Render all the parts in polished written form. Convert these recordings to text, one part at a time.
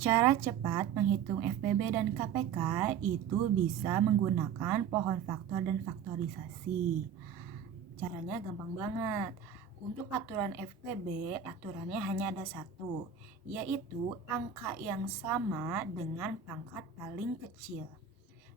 Cara cepat menghitung FPB dan KPK itu bisa menggunakan pohon faktor dan faktorisasi. Caranya gampang banget. Untuk aturan FPB, aturannya hanya ada satu, yaitu angka yang sama dengan pangkat paling kecil.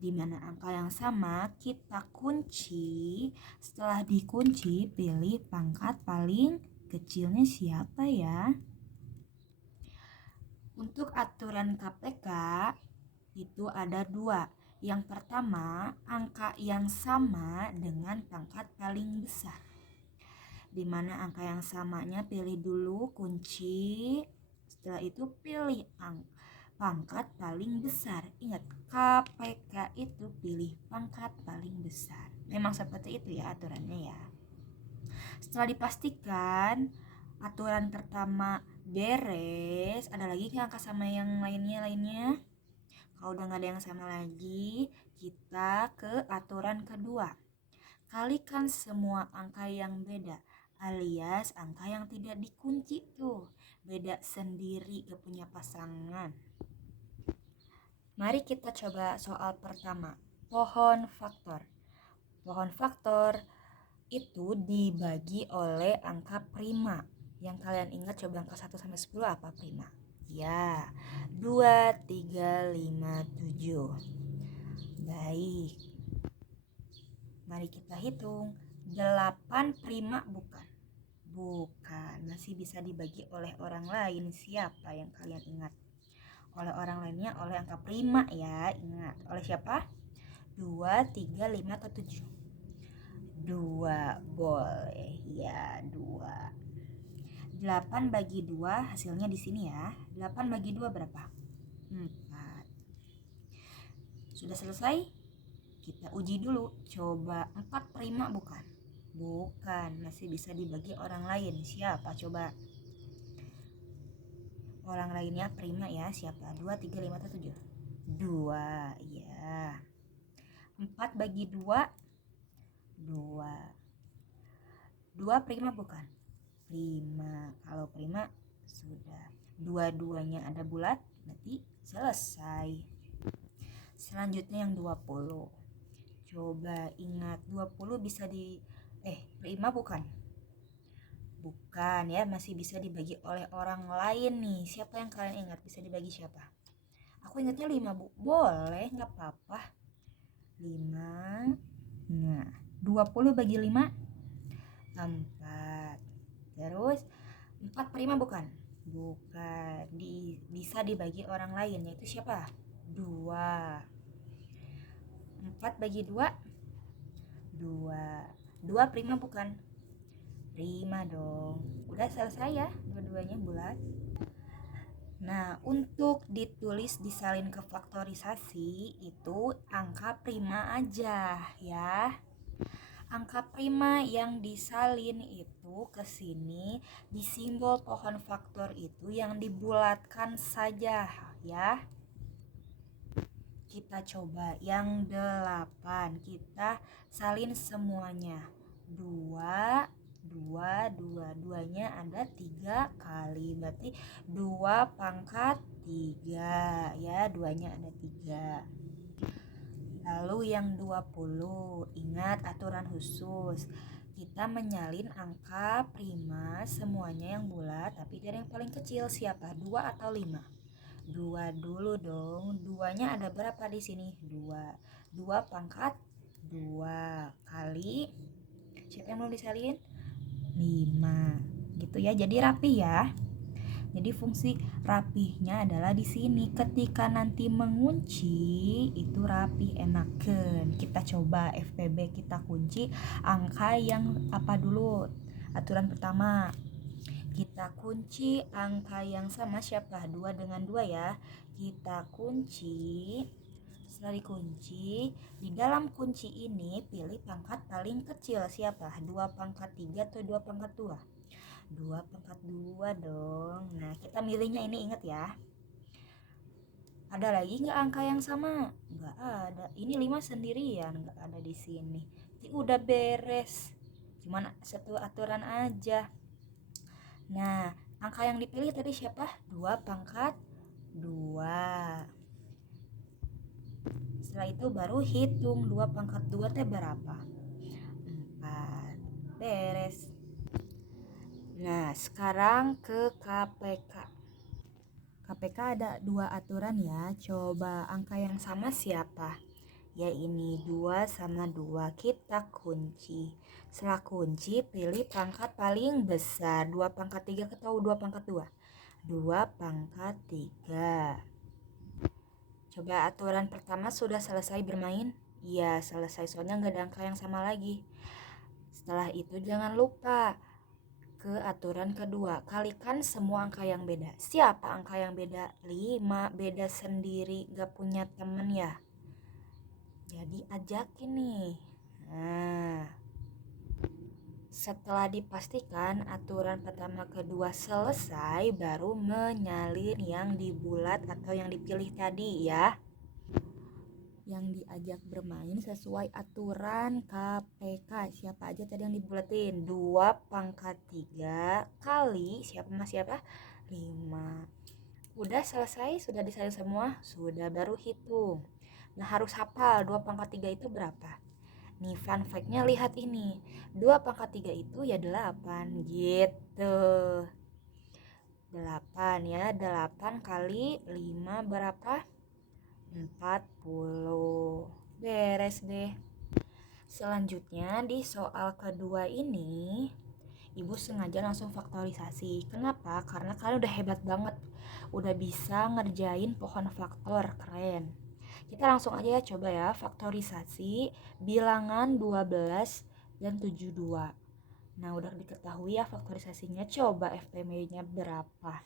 Di mana angka yang sama kita kunci, setelah dikunci pilih pangkat paling kecilnya siapa ya. Untuk aturan KPK itu ada dua. Yang pertama, angka yang sama dengan pangkat paling besar. Di mana angka yang samanya pilih dulu kunci, setelah itu pilih pangkat paling besar. Ingat, KPK itu pilih pangkat paling besar. Memang seperti itu ya aturannya ya. Setelah dipastikan aturan pertama beres, ada lagi ke angka sama yang lainnya? Kalau udah gak ada yang sama lagi, kita ke aturan kedua. Kalikan semua angka yang beda, alias angka yang tidak dikunci tuh. Beda sendiri, gak punya pasangan. Mari kita coba soal pertama, pohon faktor. Pohon faktor itu dibagi oleh angka prima. Yang kalian ingat coba angka 1 sampai 10 apa prima? Ya, 2, 3, 5, 7. Baik. Mari kita hitung. 8 prima bukan? Bukan, masih bisa dibagi oleh orang lain. Siapa yang kalian ingat? Oleh orang lainnya oleh angka prima ya, ingat. Oleh siapa? 2, 3, 5, atau 7? 2 boleh. Ya, 2. 8 bagi 2 hasilnya di sini ya. 8 bagi 2 berapa? 4. Sudah selesai? Kita uji dulu. Coba 4 prima bukan? Bukan, masih bisa dibagi orang lain. Siapa coba? Orang lainnya prima ya, siapa? 2, 3, 5, atau 7? 2, ya. 4 bagi 2, 2. 2 prima bukan? Prima. Kalau prima sudah. Dua-duanya ada bulat, berarti selesai. Selanjutnya yang 20. Coba ingat 20 bisa prima bukan? Bukan ya, masih bisa dibagi oleh orang lain nih. Siapa yang kalian ingat bisa dibagi siapa? Aku ingatnya 5 bu. Boleh, gak apa-apa. 5. Nah, 20 bagi 5? 4. Terus 4 prima bukan? Bukan. Bisa dibagi orang lain, yaitu siapa? 2. 4 bagi 2? 2. 2 prima bukan? Prima dong. Udah selesai ya, dua-duanya bulat. Nah, untuk ditulis disalin ke faktorisasi itu angka prima aja ya. Angka prima yang disalin itu ke sini di simbol pohon faktor itu yang dibulatkan saja ya. Kita coba yang 8, kita salin semuanya. 2, 2, 2, 2-nya ada 3 kali, berarti 2 pangkat 3 ya, 2-nya ada 3. Lalu yang 20, ingat aturan khusus. Kita menyalin angka prima semuanya yang bulat, tapi dari yang paling kecil siapa? 2 atau 5? 2 dulu dong. 2-nya ada berapa di sini? 2. 2 pangkat 2 kali siapa yang belum disalin? 5. Gitu ya. Jadi rapi ya. Jadi fungsi rapihnya adalah di sini. Ketika nanti mengunci itu rapi, enakan. Kita coba FPB, kita kunci angka yang apa dulu? Aturan pertama, kita kunci angka yang sama siapa? 2 dengan 2 ya. Kita kunci. Setelah dikunci, di dalam kunci ini pilih pangkat paling kecil siapa? 2 pangkat 3 atau 2 pangkat 2? 2 pangkat 2 dong. Nah, kita milihnya ini, ingat ya. Ada lagi nggak angka yang sama? Nggak ada. Ini 5 sendirian, nggak ada di sini. Jadi udah beres. Cuman satu aturan aja. Nah, angka yang dipilih tadi siapa? 2 pangkat 2. Setelah itu baru hitung 2 pangkat 2 teh berapa? 4. Beres. Nah, sekarang ke KPK. KPK ada 2 aturan ya. Coba angka yang sama siapa? Ya ini 2 sama 2. Kita kunci. Setelah kunci, pilih pangkat paling besar. 2 pangkat 3 atau 2 pangkat 2? 2 pangkat 3. Coba aturan pertama sudah selesai bermain? Iya, selesai, soalnya nggak ada angka yang sama lagi. Setelah itu jangan lupa ke aturan kedua, kalikan semua angka yang beda. Siapa angka yang beda? 5, beda sendiri, gak punya temen ya. Jadi ajakin nih. Nah, setelah dipastikan aturan pertama kedua selesai, baru menyalin yang di bulat atau yang dipilih tadi ya. Yang diajak bermain sesuai aturan KPK. Siapa aja tadi yang dibulatin? 2 pangkat 3 kali siapa sama siapa? 5. Udah selesai? Sudah disalin semua? Sudah, baru hitung. Nah, harus hafal 2 pangkat 3 itu berapa? Nih fun fact-nya, lihat ini. 2 pangkat 3 itu ya 8 gitu. 8 ya, 8 kali 5 berapa? 40. Beres deh. Selanjutnya di soal kedua ini, Ibu sengaja langsung faktorisasi. Kenapa? Karena kalian udah hebat banget. Udah bisa ngerjain pohon faktor, keren. Kita langsung aja ya, coba ya faktorisasi bilangan 12 dan 72. Nah, udah diketahui ya faktorisasinya. Coba FPM-nya berapa?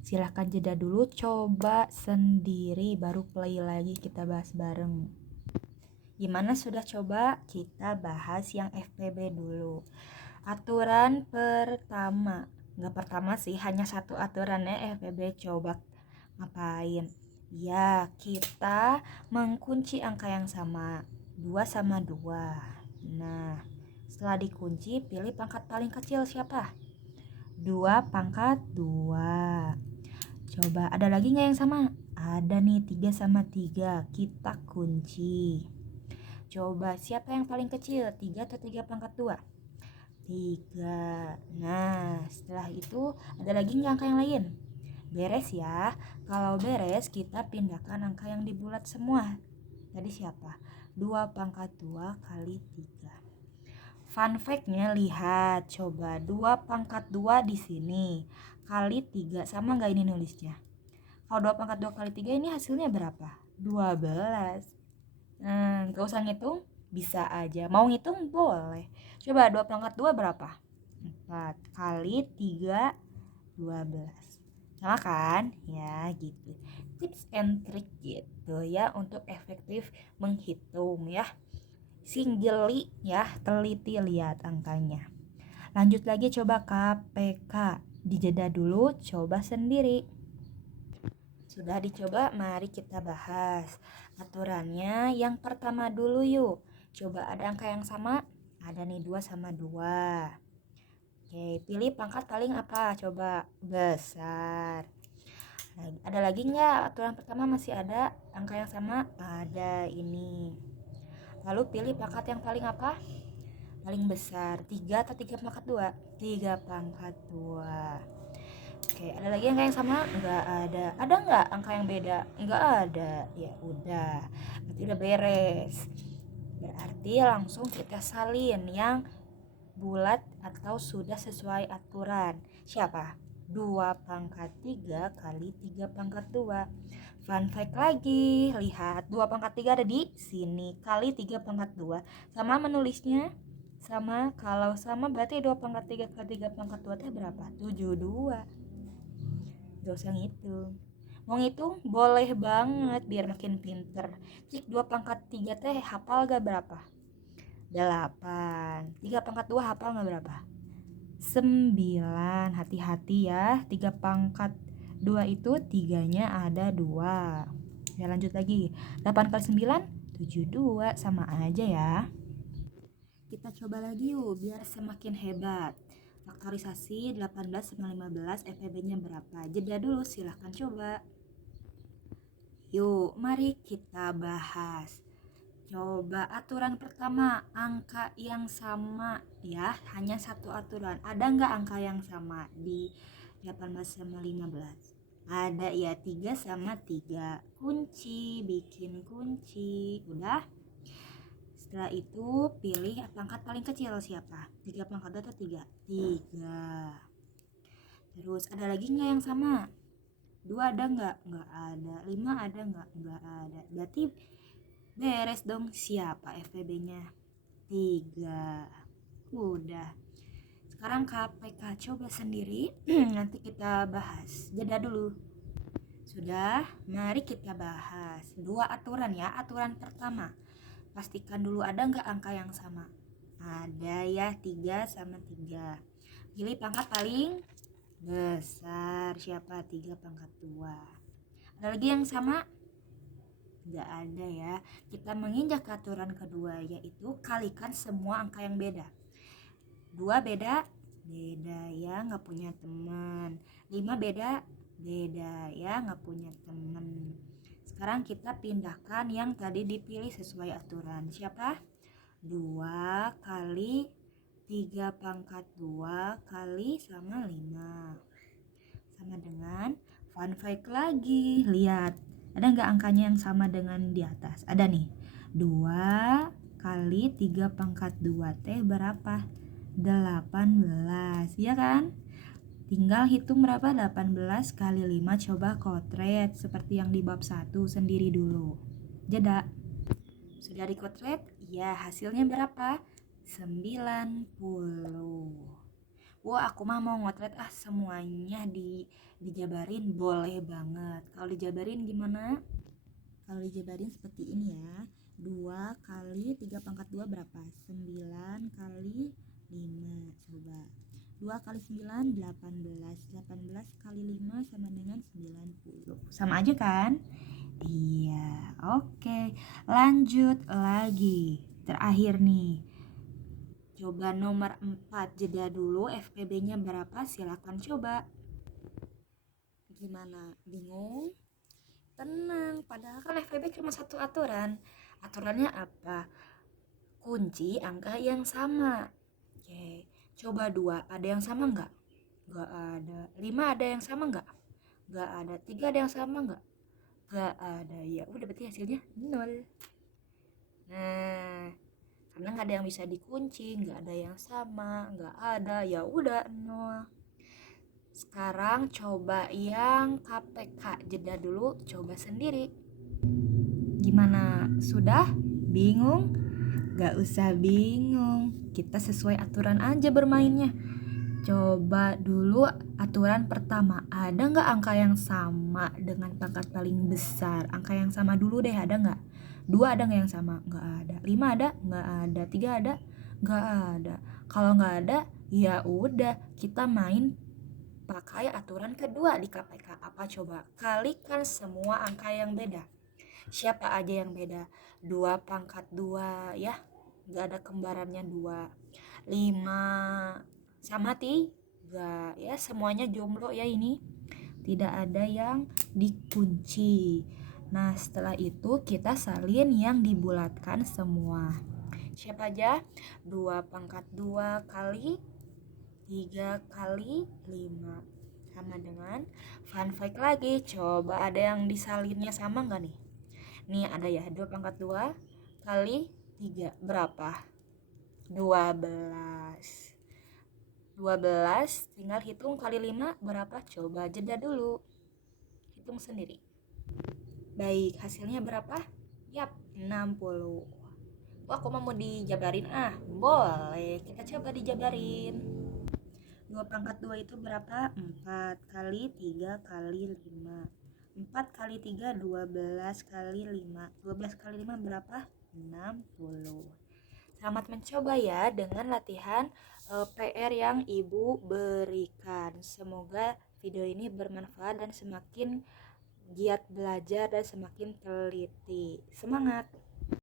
Silahkan jeda dulu, coba sendiri, baru play lagi kita bahas bareng. Gimana sudah coba? Kita bahas yang FPB dulu. Aturan pertama, nggak pertama sih, hanya satu aturannya FPB. Coba ngapain? Ya, kita mengunci angka yang sama, 2 sama 2. Nah, setelah dikunci, pilih pangkat paling kecil siapa? 2 pangkat 2. Coba ada lagi nggak yang sama? Ada nih, 3 sama 3. Kita kunci. Coba siapa yang paling kecil? 3 atau 3 pangkat 2? 3. Nah, setelah itu ada lagi nggak angka yang lain? Beres ya. Kalau beres, kita pindahkan angka yang di bulat semua. Tadi siapa? 2 pangkat 2 kali 3. Fun fact-nya, lihat. Coba 2 pangkat 2 di sini kali 3, sama nggak ini nulisnya? Kalau 2 pangkat 2 kali 3 ini hasilnya berapa? 12. Gak usah ngitung, bisa aja. Mau ngitung boleh. Coba 2 pangkat 2 berapa? 4 kali 3, 12. Sama kan? Ya gitu. Tips and trick gitu ya untuk efektif menghitung ya. Jeli ya, teliti lihat angkanya. Lanjut lagi, coba KPK. Dijeda dulu, coba sendiri. Sudah dicoba, mari kita bahas aturannya. Yang pertama dulu yuk. Coba ada angka yang sama? Ada nih, 2 sama 2. Oke, pilih pangkat paling apa? Coba besar. Nah, ada lagi nggak? Aturan pertama masih ada angka yang sama? Ada, ini. Lalu pilih pangkat yang paling apa? Paling besar. 3 atau 3 pangkat 2? 3 pangkat 2. Oke, ada lagi angka yang sama? Enggak ada. Ada nggak angka yang beda? Enggak ada. Ya udah, berarti udah beres. Berarti langsung kita salin yang bulat atau sudah sesuai aturan. Siapa? 2 pangkat 3 kali 3 pangkat 2. Fun fact lagi, lihat 2 pangkat 3 ada di sini kali 3 pangkat 2. Sama menulisnya? Sama. Kalau sama berarti 2 pangkat 3 kali 3 pangkat 2 teh berapa? 72. Gak usah ngitung. Mau ngitung? Boleh banget biar makin pinter. Cik 2 pangkat 3 teh hafal gak berapa? 8. 3 pangkat 2 hafal gak berapa? 9. Hati-hati ya, 3 pangkat 2 itu 3-nya ada 2. Ya lanjut lagi. 8 kali 9, 72. Sama aja ya. Kita coba lagi yuk biar semakin hebat. Faktorisasi 18 sama 15, FEB-nya berapa? Jeda dulu, silahkan coba. Yuk, mari kita bahas. Coba aturan pertama, angka yang sama ya, hanya satu aturan. Ada nggak angka yang sama di 18 sama 15? Ada ya, 3 sama 3. Kunci, bikin kunci. Udah? Setelah itu pilih pangkat paling kecil siapa? 3 pangkat 2 atau 3? 3. Terus ada lagi nggak yang sama? 2 ada nggak? Nggak ada. 5 ada nggak? Nggak ada. Berarti beres dong. Siapa FPB-nya? 3. Udah. Sekarang KPK coba sendiri. Nanti kita bahas. Jeda dulu. Sudah, mari kita bahas. 2 aturan ya. Aturan pertama, pastikan dulu ada nggak angka yang sama. Ada ya, 3 sama 3. Pilih pangkat paling besar. Siapa? 3 pangkat 2. Ada lagi yang sama? Nggak ada ya. Kita menginjak ke aturan kedua, yaitu kalikan semua angka yang beda. 2 beda? Beda ya, nggak punya teman. 5 beda? Beda ya, nggak punya teman. Sekarang kita pindahkan yang tadi dipilih sesuai aturan. Siapa? 2 kali 3 pangkat 2 kali sama 5. Sama dengan fun fact lagi. Lihat, ada nggak angkanya yang sama dengan di atas? Ada nih. 2 kali 3 pangkat 2 T berapa? 18, ya kan? Tinggal hitung berapa? 18 kali 5. Coba kotret seperti yang di bab 1 sendiri dulu. Jeda. Sudah dikotret? Ya, hasilnya berapa? 90. Wah, aku mah mau ngotret semuanya dijabarin. Boleh banget. Kalau dijabarin gimana? Kalau dijabarin seperti ini ya. 2 kali 3 pangkat 2 berapa? 9 kali 5. Coba 2 kali 9 18. 18 kali 5 sama dengan 90. Sama aja kan? Iya. Oke, lanjut lagi. Terakhir nih. Coba nomor 4. Jeda dulu, FPB-nya berapa? Silakan coba. Gimana? Bingung? Tenang, padahal kan FPB cuma satu aturan. Aturannya apa? Kunci angka yang sama. Oke, coba 2. Ada yang sama nggak? Nggak ada. 5 ada yang sama nggak? Nggak ada. 3 ada yang sama nggak? Nggak ada. Ya udah, berarti hasilnya 0. Nah, karena nggak ada yang bisa dikunci, nggak ada yang sama, nggak ada, ya udah 0. Sekarang coba yang KPK. Jeda dulu, coba sendiri. Gimana? Sudah? Bingung? Gak usah bingung, kita sesuai aturan aja bermainnya. Coba dulu aturan pertama, ada nggak angka yang sama dengan pangkat paling besar? Angka yang sama dulu deh, ada nggak? 2 ada nggak yang sama? Nggak ada. 5 ada? Nggak ada. 3 ada? Nggak ada. Kalau nggak ada, ya udah, kita main pakai aturan kedua di KPK. Apa coba? Kalikan semua angka yang beda. Siapa aja yang beda? 2 pangkat 2 ya, nggak ada kembarannya 2. 5 sama 3 ya, semuanya jomblo ya ini. Tidak ada yang dikunci. Nah, setelah itu kita salin yang dibulatkan semua. Siapa aja? 2 pangkat 2 kali 3 kali 5 sama dengan fun fact lagi. Coba ada yang disalinnya sama nggak nih? Nih ada ya, 2 pangkat 2 kali 3 berapa? 12. 12 tinggal hitung kali 5 berapa? Coba jeda dulu. Hitung sendiri. Baik, hasilnya berapa? Yap, 60. Wah, kok mau dijabarin? Boleh. Kita coba dijabarin. 2 pangkat 2 itu berapa? 4 kali 3 kali 5. 4 kali 3 12 kali 5. 12 kali 5 berapa? 60. Selamat mencoba ya dengan latihan PR yang Ibu berikan. Semoga video ini bermanfaat dan semakin giat belajar dan semakin teliti. Semangat!